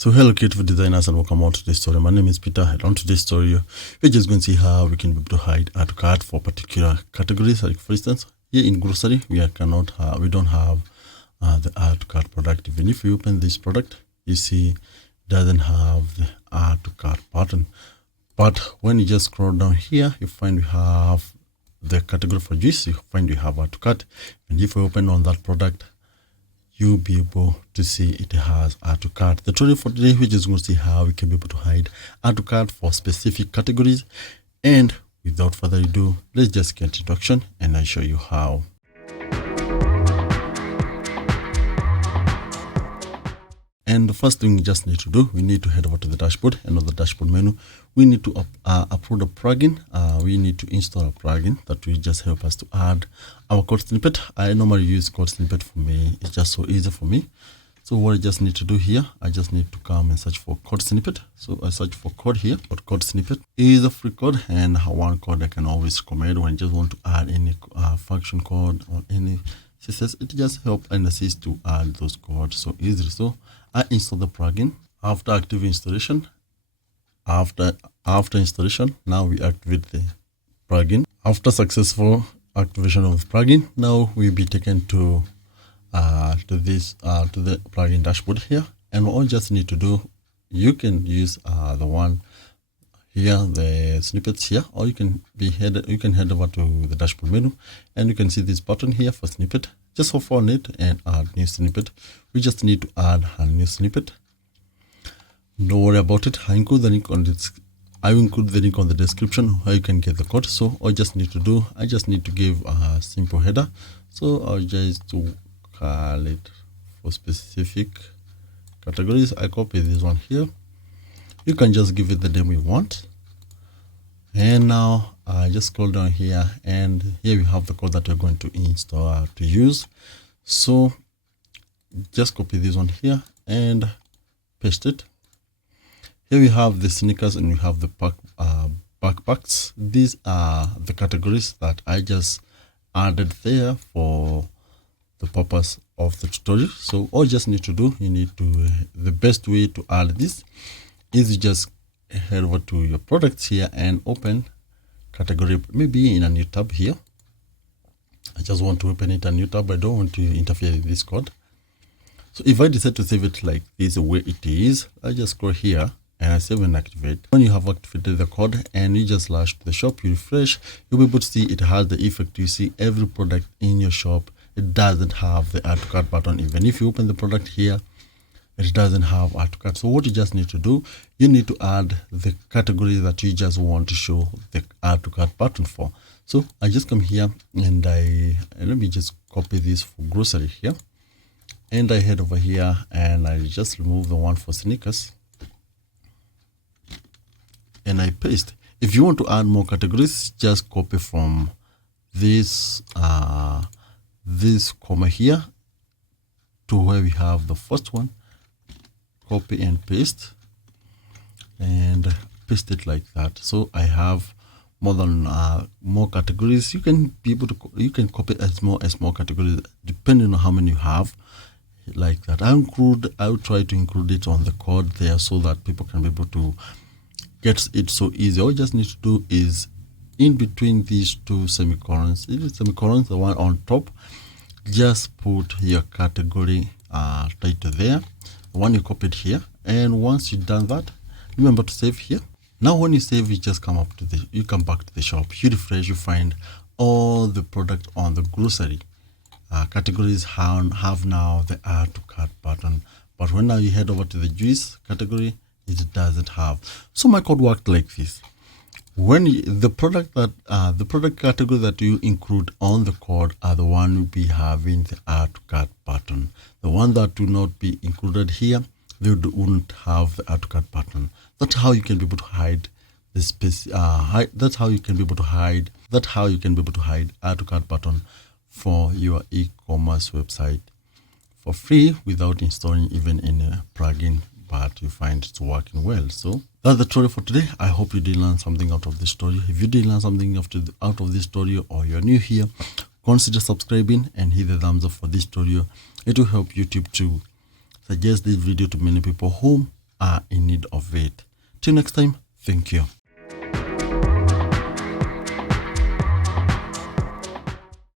So hello creative designers and welcome on to today's story. My name is Peter and on today's story we're just going to see how we can be able to hide add to cart for particular categories. Like for instance, here in grocery we don't have the add to cart product. Even if you open this product, you see it doesn't have the add to cart button. But when you just scroll down here, you find we have the category for juice. You find we have add to cart, and if you open on that product, you'll be able to see it has add to cart. The tutorial for today, we're just going to see how we can be able to hide add to cart for specific categories. And without further ado, let's just get introduction and I'll show you how. And the first thing we just need to do, we need to head over to the dashboard, and on the dashboard menu, we need to upload a plugin. We need to install a plugin that will just help us to add our code snippet. I normally use code snippet. For me, it's just so easy for me. So what I just need to do here, I just need to come and search for code snippet. So I search for code here, but code snippet is a free code, and one code I can always recommend when you just want to add any function code or any CSS. It just help and assist to add those codes so easily. So I install the plugin. After active installation, after installation, now we activate the plugin. After successful activation of the plugin, now we'll be taken to the plugin dashboard here, and all you just need to do, you can use the one here, the snippets here, or you can head over to the dashboard menu, and you can see this button here for snippet. Just for on it and add new snippet. We just need to add a new snippet. Don't worry about it. I will include the link on the description where you can get the code. So all you just need to do, I just need to give a simple header. So I'll just call it for specific categories. I copy this one here. You can just give it the name you want. And now I just scroll down here, and here we have the code that we're going to install to use. So just copy this one here and paste it. Here we have the sneakers and we have the backpacks. These are the categories that I just added there for the purpose of the tutorial. So all you just need to do, the best way to add this is you just head over to your products here and open category, maybe in a new tab here. I just want to open it a new tab. I don't want to interfere with this code. So if I decide to save it like this, the way it is, I just go here and I save and activate. When you have activated the code and you just launch to the shop, you refresh, you'll be able to see it has the effect. You see every product in your shop, it doesn't have the add to cart button. Even if you open the product here, it doesn't have add to cart. So what you just need to do, you need to add the category that you just want to show the add to cart button for. So I just come here and let me just copy this for grocery here, and I head over here and I just remove the one for sneakers and I paste. If you want to add more categories, just copy from this comma here to where we have the first one. Copy and paste and paste it like that. So I have more categories. You can copy as more categories depending on how many you have, like that. I will try to include it on the code there so that people can be able to get it so easy. All you just need to do is in between these two semicolons, the one on top, just put your category title there, the one you copied here. And once you've done that, remember to save here. Now when you save, you just come back to the shop, you refresh, you find all the product on the grocery categories have now the add to cart button. But when now you head over to the juice category, it doesn't have. So my code worked like this. When the product category that you include on the code are the one will be having the add to cart button. The one that will not be included here, they wouldn't have the add to cart button. That's how you can be able to hide the space. That's how you can be able to hide add to cart button for your e-commerce website for free without installing even any plugin. But you find it's working well. So that's the tutorial for today. I hope you did learn something out of this story. If you did learn something out of this story, or you're new here, consider subscribing and hit the thumbs up for this tutorial. It will help YouTube to suggest this video to many people whom are in need of it. Till next time, thank you.